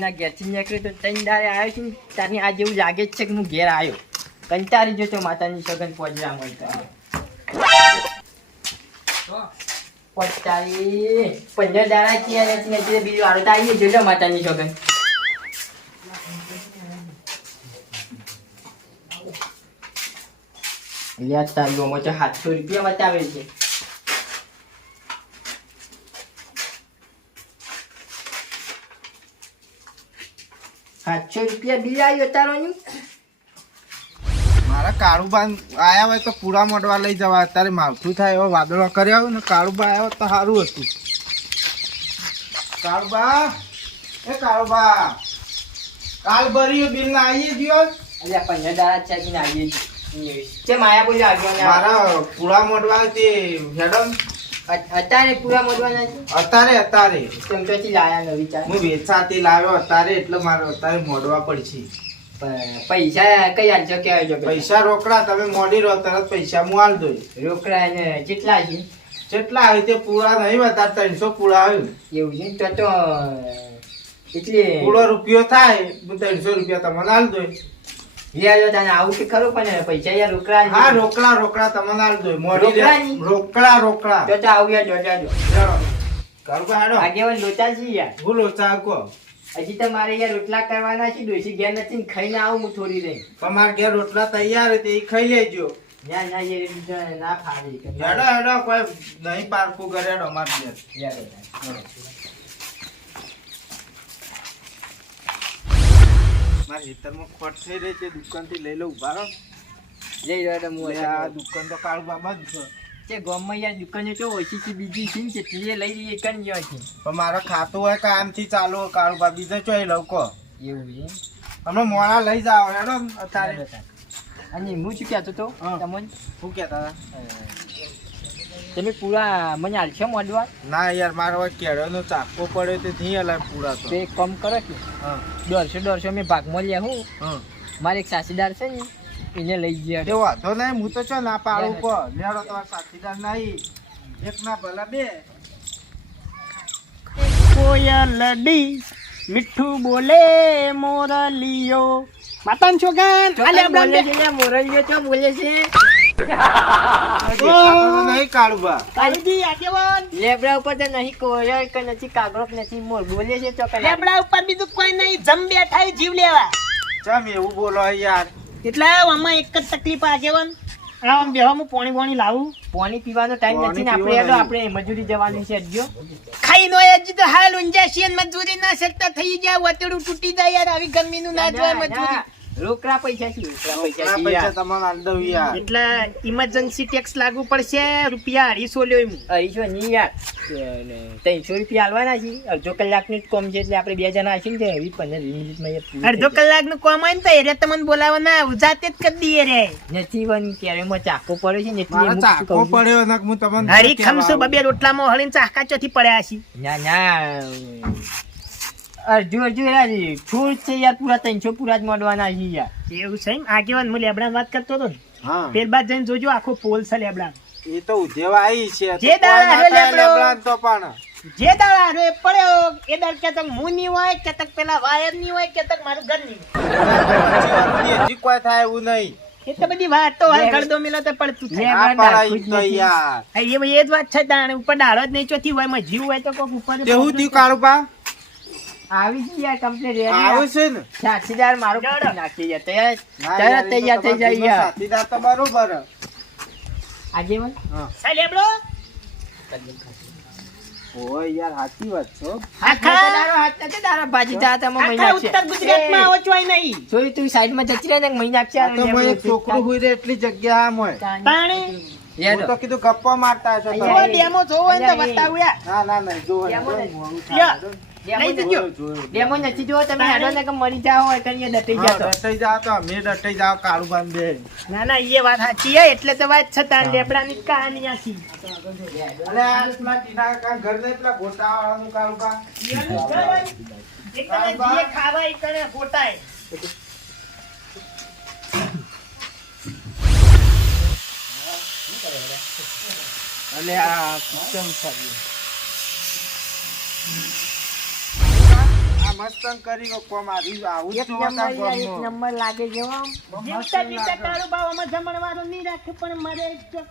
ભાભીના ઘેરથી નીકળ્યો તો ત્રણ દાડે આવ્યો છું ને ત્યારની આ જેવું લાગે જ છે કે હું ઘેર આવ્યો. કંટાળી ગયો તો માતાની સગન પહોંચવા મળતા પચાવી પંદર દાડા થી નથી બીજું હારું તો આવીએ જોજો માતાની સગન. લ્યા તાર ગમો તો સાતસો રૂપિયા બતાવે છે. સાતસો રૂપિયા બિલ આવ્યો તારોનું? મારા કાળુબા આયા હોય તો પૂરા મોડવા લઈ જવા. અત્યારે માવઠું થાય એવો વાદળો કર્યા હોય ને કાળુબા આવ્યા તો સારું હતું. કાળુબા એ કાળુબા કાલ ભર્યું બિલ ના આવીએ ગયો અલ્યા પંદર દાડા છે કે આવીએ. કેમ આયા બોલ્યો મારા પૂરા મોડવા તે હેડમ અ- અત્યારે પૂરા મળવાના છે? અત્યારે અત્યારે. તમે તો ચી લાયા નવી ચા હું વેચાતી લાવ્યો અત્યારે એટલે મારે અત્યારે મોડવા પડશે. પૈસા કઈ આલજો કેવાય જો પૈસા રોકડા તમે મોડી રહો તરત પૈસા હું આલ દઉં રોકડા ને કેટલા છે? કેટલા આવી તે પૂરા નહીં બતા ત્રણસો પૂરા આવ્યું. એવું છે? તો તો એટલે પૂરો રૂપિયો થાય હું ત્રણસો રૂપિયા તમને આલ દઉં વ્યાજો તને આવું કે ખરું પણ પૈસા યાર રોકડા હા રોકડા રોકડા તમને આલ દઉં મોડી રોકડા રોકડા તો તો આવું યાર જોજો જો. હાડો હેડો આગેવાન લોચા છે યાર. હું લોચા કહો હજી તો મારે યાર રોટલા કરવાના છે ડોસી ઘેર નથી ને ખાઈને આવું હું થોડી રહી. તમારે ઘેર રોટલા તૈયાર હતી એ ખાઈ લેજો. ના ના યાર ના ફાડી હેડો હેડો કોઈ નહીં પારખું કરે અમારે અમાર ઘેર. યાર મારા ખેતરમાં ખોટ થઈ રહી છે દુકાનથી લઈ લઉં. ઊભા રહો. જઈ રહ્યો આ દુકાન તો કાળુબા જ છે. તે ગામમાં યાર દુકાને તો ઓછી છે બીજી છે ને તે લઈ લઈએ ગયો છે. પણ મારો ખાતું હોય કામથી ચાલુ હોય કાળુબા તો ચોય લઉં કહો. એવું છે મોડા લઈ જાઓ હેડો અત્યારે. અને હું શું કહેતો તો હા. તમને? શું કહેતા હતા. તમે પૂરા મને હાલશો મોડવા? ના યાર મારો હવે કેળોનો ચાકો પડ્યો તે થી હલાય પૂરા તો. તો એક કામ કરે કે હા. દોઢસો દોઢસો મેં ભાગમાં લે હું. હા. મારે એક સાસીદાર છે ને એને લઈ ગયા. તે વાંધો નહીં હું તો છો ના પાડું કહો લેડો તમારા સાસીદાર નહીં. એક ના ભલા બે. કોયલડી મીઠું બોલે મોરલીયો. માતાન છોકન આલે બોલે છે લે, મોરલીઓ ચો બોલે છે? તો નહીં કાળુબા કાળુજી આગેવાન લેબડા ઉપર તો નહીં કોયલ કે નથી કાગડો નથી મોર બોલે છે તો લેબડા ઉપર બીજું કોઈ નહીં જમ બેઠા જીવ લેવા. ચમ એવું બોલો યાર? એટલે આમાં એક જ તકલીફ આગેવાન આમ બેહો હું પોણી પોણી લાવું. પાણી પીવાનો ટાઈમ નથી ને આપણે પીવાનો આપણે મજૂરી જવાની છે ખાઈ નો તો હાલ ઊંઝા મજૂરી ના શકતા થઈ ગયા વતેડું તૂટી જાય યાર આવી ગરમીનું ના જોય મજૂરી. રોકડા પૈસા છે રોકડા પૈસા આ છે પૈસા યાર. તમને આલ દઉં યાર. એટલે ઇમરજન્સી ટેક્સ લાગુ પડશે રૂપિયા અઢીસો લ્યો એમ. અઢીસો ની યાર. ત્રણસો રૂપિયા આલવાના છે. અડધો કલાકનું જ કોમ છે એટલે આપણે બે જણા હશે ને એવી પંદર મિનિટમાં યાર અડધો થઈ કલાકનું કોમ હોય ને તો એટલે તમને બોલાવવાના જાતે જ કરી દઈએ રે. નથી વન ક્યારે? એમાં ચાકો પડે છે ને એટલે હું ચાકો? પડ્યો ને હું તમને હરી ખમસો. બબે રોટલામાં હળીને ચાકા ચોથી પડ્યા છે ના ના અડધું અડધું યાર ફૂલ છે યાર પૂરા ત્રણસો પૂરા જ મળવાના છે યાર. એવું છે આગેવાન હું લેબડા વાત કરતો હતો હા. પેલ બાદ જઈને જોજો આખો પોલ છે લેબડા એ તો ઉધેવા આવી છે જે દાડા કોઈ ના હે થાય લેબડો. લેબડાને તો પણ. જે દાડા રે પડ્યો એ દાડ કે તક હું ની હોય કે તક પેલા વાયર નહીં હોય કે તક મારું ઘરની હજી કોઈ થાય એવું નહીં. એ તો બધી વાત તો હાલ લે- ગળદો મિલો તો આ તો યાર. એ એ જ વાત છે તાણે ઉપર ડાળો જ નહીં ચોથી હોયમાં જીવ હોય તો કોક ઉપર કાળુબા આવી જ યાર કમ્પ્લીટ આવે છે ને? સાક્ષીદાર મારું નાખી યાર તૈયાર ના તરત યાર, એ તો તૈયાર થઈ જાય યાર. સાથીદાર તો બરોબર. હે. આગેવાન હા. સા લેબડો ઓય યાર સાચી વાત છો આખા હાથ નથી તારો. ભાજી જા તમે મહી આખા ઉત્તર ગુજરાતમાં આવો ચોય નહીં. જોઈ તું સાઈડમાં જતી રહે ને મહી નાખશે તો મેં એક છોકરું હુઈ એટલી જગ્યા આમ હોય. હું તો કીધું ગપ્પા મારતા હશો ડેમો જોવો હોય ને તો બતાવું યાર. ના ના ના ડેમો. લઈ જજો. ડેમો નથી જોવો તમે હેડો ને કે મરી જાઓ હોય કરીને ડટી જતો જાઓ તો અમે ડટાઈ જાઓ કાળું બાંધે ના ના એ વાત સાચી હે એટલે તો વાત છે તાર લેબડાની કહાની અલે આ પેલા ટીના કાકા ઘર ને પેલા ગોટાવાળાનું કાળું બા. એક તને જે ખાવા ઈ તને ગોટાય અલે આ કિચન સારી. આ મસ્તંગ કરી કોમ આવી આવું એક જોવા નંબર એક નંબર લાગે છે જીવતા જીવતા કાળું બાવ અમે જમણવારો નહીં રાખે પણ મારે જો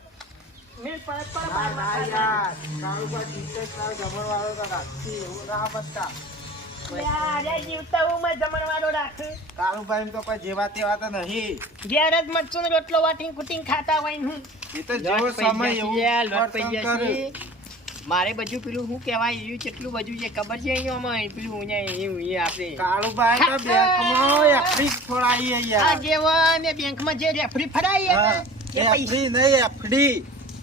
મેળ પડે તો ના, બાર ના માં યાર, કાળુબા જીતે તારો જમણવારો તો રાખતી, એવું ના બનતા. લે, અરે જીવતા હું મેં જમણવારો રાખું. કાળુબા એમ તો કોઈ જેવા તેવા તો નહીં. ઘેર જ મરચું ને રોટલો વાટીને કુટીને ખાતા હોય ને હું. એ તો જેવો સમય એવું મારે બધું પેલું શું કહેવાય? એવું કેટલું બધું છે ખબર છે અહીંયામાં પેલું અહીંયા એવું એ આપણે કાળુબા તો બેંકમાં એફડી ખોળાઈ આ જેવા ને બેંકમાં જે રેફરી પૈસા એફડી નહીં એફડી.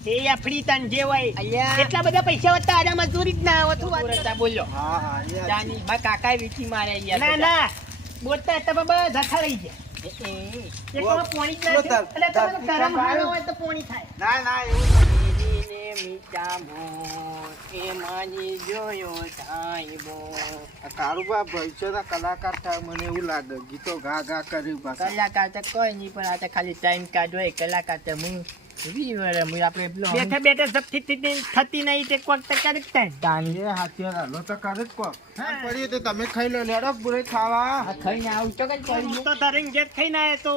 એ એફડી તન જે હોય એટલા બધા પૈસા હોતા આજે મજૂરી જ ના હોતું વાત બોલ્યો હા હા જાની બા કાકા વીંટી મારે ના ના. બોલતા બાબા બધા થઈ ગયા. પોણી ના ના એવું કાળુબા ભવિષ્યના કલાકાર થાય મને એવું લાગે ગીતો ગા ગા કર્યું કલાકાર તો કોઈ નહીં પણ આ તો ખાલી ટાઈમ કાઢો એ કલાકાર તો હું બેઠા બેઠા થતી થતી નહીં તે કોક તો કરે તો કરે જ કોક. પડ્યું તો તમે ખાઈ લો લેડો પૂરે ખાવા. આ ખાઈને આવું તો કઈ હું તો ધરીને ઘેર ખાઈને આવ્યો તો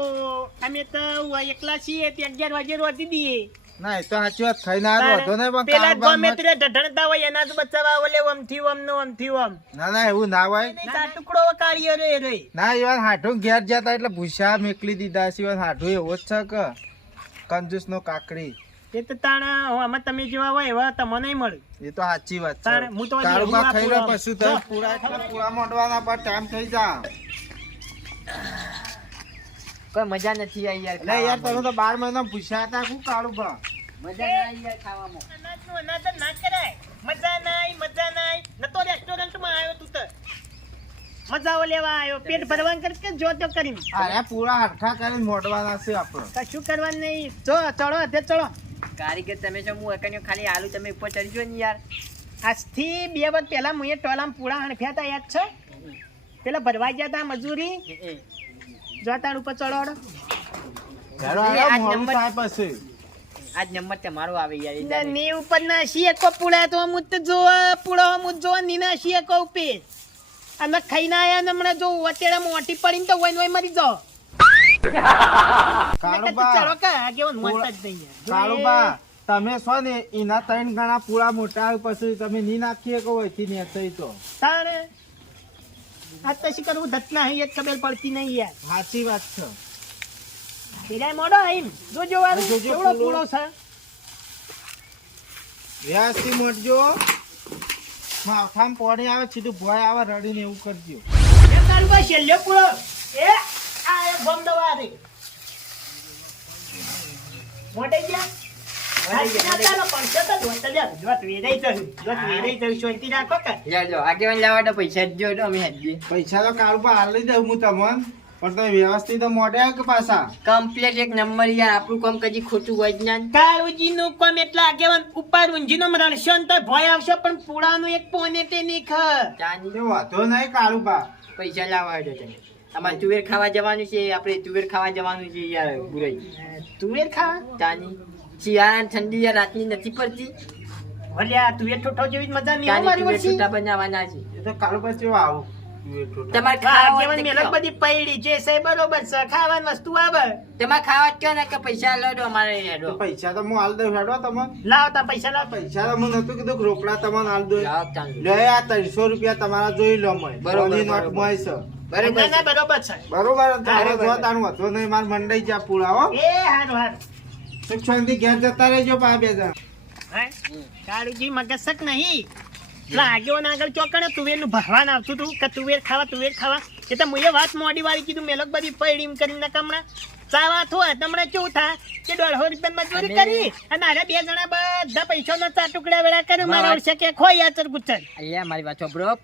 અમે તો એકલા છીએ તે અગિયાર વાગે રોટી દઈએ ના એ તો સાચી વાત ખાઈ ના વાંધો નહીં પણ પેલા કાળુબા ગમે ઢઢણતા હોય એના જ બચાવા ઓલે ઓમથી ઓમ નો ઓમથી ઓમ. ના ના એવું ના હોય. ના ટુકડો કાઢીએ રે રે. ના એવા હાઠું ઘેર જતા એટલે ભૂસા મેકલી દીધા સિવાય હાઠું એવો જ છે કે કંજૂસ નો કાકડી. એ તો તાણા આમાં તમે જેવા હોય એવા તમને નહીં મળે. એ તો સાચી વાત છે. હું તો કાળમાં ખાઈ રહ્યો પછી આમ. પૂરા એટલે પૂરા મોડવાના પર ટાઈમ થઈ જા કોઈ મજા નથી આવી યાર યાર તમે તો બાર મહિના ભૂસ્યા હતા શું કાળુબા મજા ના આવી ખાવામાં. અનાજનું અનાજ જ ના કરાય. મજા નાય મજા નાય. નતો રેસ્ટોરન્ટમાં આવ્યો તું તો. મજાઓ લેવા આવ્યો. પેટ ભરવાન કર કે જો તો કરીને અરે પૂરા હરખા કરીને મોઢવાના છે આપણે. કશું કરવાનું નહીં. જો ચડો અધે ચડો. કારીગર તમે છો હું એકન્યો ખાલી આલુ તમે ઉપર ચડજો ને યાર. આજથી બે વર્ષ પહેલા મુએ ટોલામાં પૂળા હણફ્યા હતા યાદ છે? પેલા ભરવા ગયા હતા મજૂરી. જો એ. ઉપર ચડો આ નંબર- પછી. આજ નંબર તમારો આવે યાર. ની ઉપર ના શીએ કો પુડા તો તો જો પુડો અમુક જો નીના શીએ કો ઉપે અને ખાઈને આયા ને હમણાં જો વટેડા મોટી પડીને તો વઈને વઈ મરી જાઓ કાળુબા ચડો કા આગેવાન મોટા જ નહીં કાળુબા તમે છો ને એના ત્રણ ગણા પૂરા મોટા આવે પછી તમે ની નાખીએ કે હોય ને થઈ તો? તારે આ તો શી કરવું ધતના હૈ એક ખબર પડતી નહીં યાર. સાચી વાત છે. પેલા મોડો આઈન જોજો વાળું જોજો કેવડો પૂળો. છે. વ્યવસ્થિત મોટજો. માથામાં પોણી આવે સીધું ભોય આવે રડીને એવું કરજો. એ તારું ભાઈ છેલ્લો પૂળો એ આ એ બમ દવા રે મોટે ગયા? પૈસા જો તો અમે પર પૈસા તો કાળુબા હાલ લઈ દઉં હું તમને. પણ તમે વ્યવસ્થિત તો મોઢે કે પાછા? કમ્પ્લેટ એક નંબર યાર આપણું કામ કદી ખોટું હોય જ ના કાળુજી નું કામ એટલા આગેવાન ઉપર ઊંજી નો રણશો તો ભય આવશે પણ પૂળાનું એક પોને તે નહીં ખ એ વાંધો નહીં કાળુબા. પૈસા લાવવા દો તમે અમારે તુવેર ખાવા જવાનું છે આપણે તુવેર ખાવા જવાનું છે યાર બુરાઈ. તુવેર ખા ચાની શિયાળા ઠંડી યાર રાતની નથી પડતી. ભલ્યા તુવેર ઠોઠો જેવી મજા નહીં અમારી વર્ષી બનાવવાના છે. તો કાળુ કેવો આવું? તમારે વાહ, ખાવા હોય આગેવાન તો મેલક કયો. બધી પૈડી જે છે બરોબર છે. ખાવાની વસ્તુ આવે. તમારે ખાવા કયો ને કે પૈસા લો અમારે હેડો? પૈસા તો હું હાલ દઉં હેડો તમને લાવ તા પૈસા લાવ. પૈસા તો મને નતું કીધું રોકડા તમને હાલ દઉં. લે આ ત્રણસો રૂપિયા તમારા જોઈ લો મય બરોબર, નોટ મય છે. બરોબર ના ના છે. બરોબર છે બરોબર. તારે જો તારું હતો નહીં માર મંડાઈ જા પૂરા હો એ હારું હારું. સુખ શાંતિ ઘેર જતા રહેજો પા બે જણ. હે? કાળુજી મગજક નહીં. પેલા આગેવાન આગળ ચોકણે તુવેરનું ભરવાન આવતું હતું કે તુવેર ખાવા તુવેર ખાવા. એ તો મુએ વાત મોડી વાળી કીધું મેલક બધી પડી કરીને કમણા ચાવા થોય તમને કેવું થા કે દોઢસો રૂપિયા મજૂરી કરી અને આરે બે જણા બધા પૈસા ના ચાર ટુકડા વેળા કર્યું. મારા વર્ષે કે ખોઈ આચર ગુચર અહીંયા મારી વાત સાંભળો.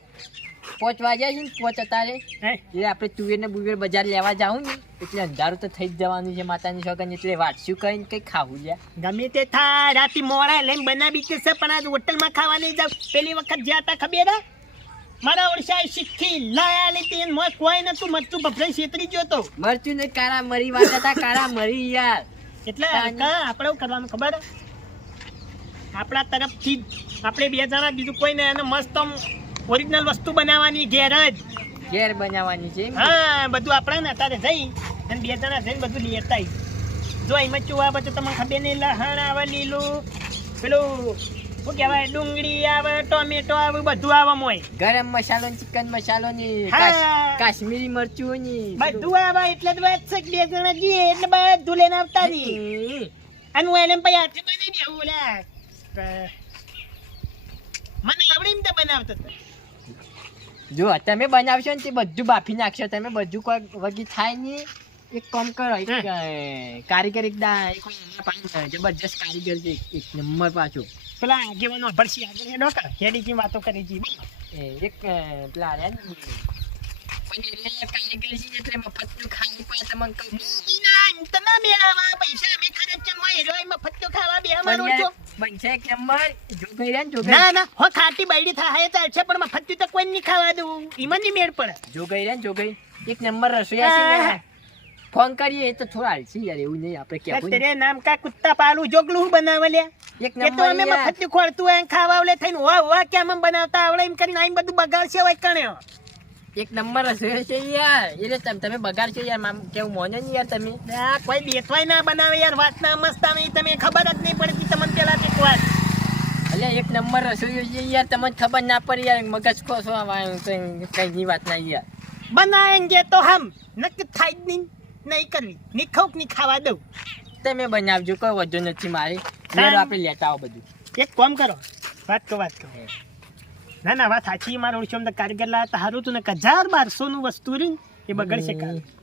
પોચ વાગ્યા છે ને પોચ અતારે. એટલે આપણે તુવેર ને બુવેર બજાર લેવા જાઉં ને એટલે અંધારું તો થઈ જ જવાનું છે માતાની સોગન એટલે વાટસ્યું કરીને કઈ ખાવું જાય ગમે તે થાય રાતે મોડા લઈને બનાવી કે છે પણ આજ હોટલમાં ખાવા નહીં જાવ પેલી વખત જ્યાં હતા ખબર મારા ઓળશાએ શીખી લાયા લીધી એને મોય કોઈ નતું મરચું ભભરાઈ છેતરી ગયો તો. મરચું ને કાળા મરી વાત હતા કાળા મરી યાર. એટલે. આપણે કરવાનું ખબર? આપણા તરફથી આપણે બે જણા બીજું કોઈ નહીં અને મસ્ત ઓરિજિનલ વસ્તુ બનાવવાની ઘેર જ. ઘેર બનાવવાની છે હા બધું આપણે ને અત્યારે જઈ અને બે જણા જઈને બધું લેતા. જો એમાં ચૂવા બધું તમને ખબર નહીં લહણ આવે લીલું. પેલું શું કહેવાય ડુંગળી આવે ટોમેટો આવે બધું આવે મોય ગરમ મસાલો ચિકન મસાલો ની કાશ્મીરી મરચું ની બધું. આવે એટલે વાત છે બે જણા જઈએ એટલે બધું લઈને આવતા નહીં. અને હું એને પછી હાથે બનાવી દેવું મને આવડે એમ તો બનાવતો હતો. જો તમે બનાવશો ને તે બધું બાફી નાખશો તમે બધું કોઈ વગી થાય નહીં એક કામ કરો એક કારીગર એક દા એક જબરજસ્ત કારીગર છે એક- નંબર પાછો પેલા આગેવાનો ભરસી આગળ હેડો કર હેડીથી વાતો કરી જી એક પેલા એ કારીગર છે એટલે મફતનું ખાઈ પાય તમને કહું. મેળાવા પૈસા અમે ખર્ચમાં હેરો એમાં ફત્તો ખાવા બે પણ મારો છો યાર, બનશે કેમ મર? જોગઈ રે રહ્યા ને ના હો ખાટી બાયડી થાય ચાલશે પણ માં ફત્તું તો કોઈ નહીં ખાવા દઉં. ઈમાં ની મેળ પડે. જોગઈ રે રહ્યા ને જો ગઈ એક નંબર રસોઈયા છે ફોન કરીએ તો થોડા હાલશે યાર એવું નહીં આપણે કહેવું તેરે નામ કા કુત્તા પાલું જોગલું બનાવે લે? એક એ તો અમે નંબર. મફત ખોળતું હોય ખાવા ઓલે થઈને વાહ વાહ કેમ બનાવતા? આવડે એમ કરીને આઈ બધું બગાડશે હોય કણે. એક નંબર રસોઈ છે યાર. એટલે તમે તમે બગાડશો યાર મામ કેવું મોને નહીં યાર તમે? કોઈ બેઠવાય ના બનાવે યાર વાત ના મસ્ત તમે ખબર જ નહીં પડતી તમને પેલા એક વાત એટલે એક નંબર રસોઈ છે યાર તમને ખબર ના પડી યાર મગજ ખોસો કઈ કઈ ની વાત ના યાર. બનાવેંગે તો હમ નક્કી થાય જ નહીં નહીં કરવી. નિખોકની ખાવા દઉં. તમે બનાવજો કોઈ વધુ નથી મારી. મેરો આપણે લેતા આવો બધું. એક કામ કરો. વાત કહો વાત કહો ના ના વાત સાચી. મારા ઓળખી તો કારીગર લાયા તો સારું તું ને હજાર બારસો નું વસ્તુ રહી એ બગડશે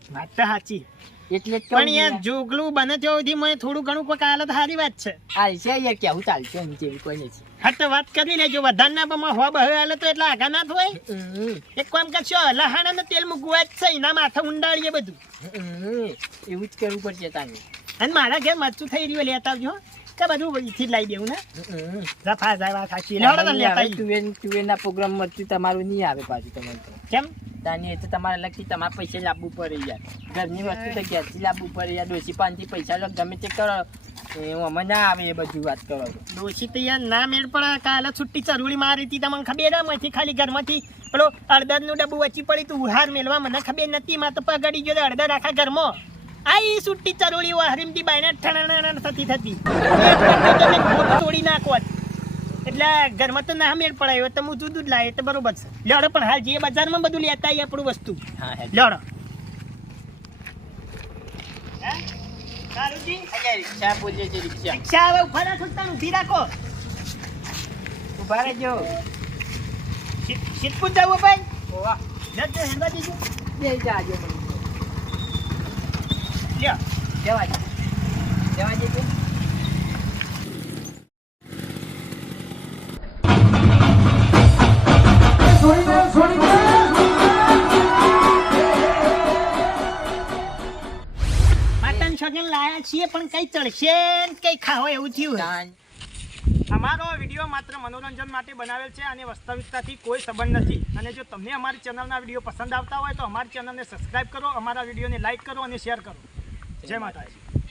વાત તો સાચી. એટલે જ પણ યાર જોગલું બને ત્યાં સુધી મને થોડું ઘણું કોઈ હાલત સારી વાત છે. હાલશે યાર કેવું ચાલશે એમ જેવી કોઈ નથી. હા તો વાત કરી લેજો વધારે ના બમાં હો બહે હાલે તો એટલા આગા ના થાય એક કામ કરશો લહાણા ને તેલ મૂકવા જ છે એના માથે ઊંડાળીએ બધું. એવું જ કરવું પડશે તારે. અને મારા ઘેર મરચું થઈ રહ્યું લેતા આવજો કે બધું અહીંથી લાવી દેવું ને રફા જાય વાત સાચી લેવડો તો લેતા તુવેર તુવેરના પ્રોગ્રામમાંથી તમારું નહીં આવે પાછું તમારે કેમ? તમારે લગતી તમારે પૈસા લાવવું પડે યાર. ઘરની વસ્તુ તો ઘેરથી લાવવું પડે યાર. ડોસી પાનથી પૈસા લો, ગમે તે કરો. એ ના આવે બધી વાત કરો. ડોશી તો ના મેળ કાલે છુટ્ટી ચરૂડી મારી હતી, તમને ખબર ના ખાલી ઘરમાંથી. પેલો અડદરનું ડબ્બું વચ્ચી પડી તું ઉહાર મેળવા. મને ખબર નથી માં તો પગડી ગયો અડદર આખા ઘરમાં. આ ઈ સુટ્ટી ચરોળી વાહરીમથી બાયના ઠણાણા થતી થતી. તોડી નાખોત એટલે ઘરમાં તો ના મેળ પડાયો તો હું જુદું જ લાવે તો બરોબર છે. લડો પણ હાલ જે બજારમાં બધું લેતા આવીએ આપણું વસ્તુ. હા હે. લેવડો હે? કારુજી, અહીંયા રિક્ષા બોલીએ છે રિક્ષા. રિક્ષા હવે ઊભા રાખો તાણ ઊભી રાખો. ઊભા રહેજો. શીત- જવું ભાઈ? ઓવા. જજો હેંડવા દેજો. બે જાજો લ્યો. જવા જવા દેજો. પાટણ છગન લાયા છીએ પણ કઈ ચડશે ને કઈ ખાવો એવું થયું અમારો વીડિયો માત્ર મનોરંજન માટે બનાવેલ છે અને વાસ્તવિકતાથી કોઈ સંબંધ નથી. અને જો તમને અમારી ચેનલના વીડિયો પસંદ આવતા હોય તો અમારી ચેનલને સબસ્ક્રાઇબ કરો અમારા વિડીયોને લાઈક કરો અને શેર કરો. જય માતાજી.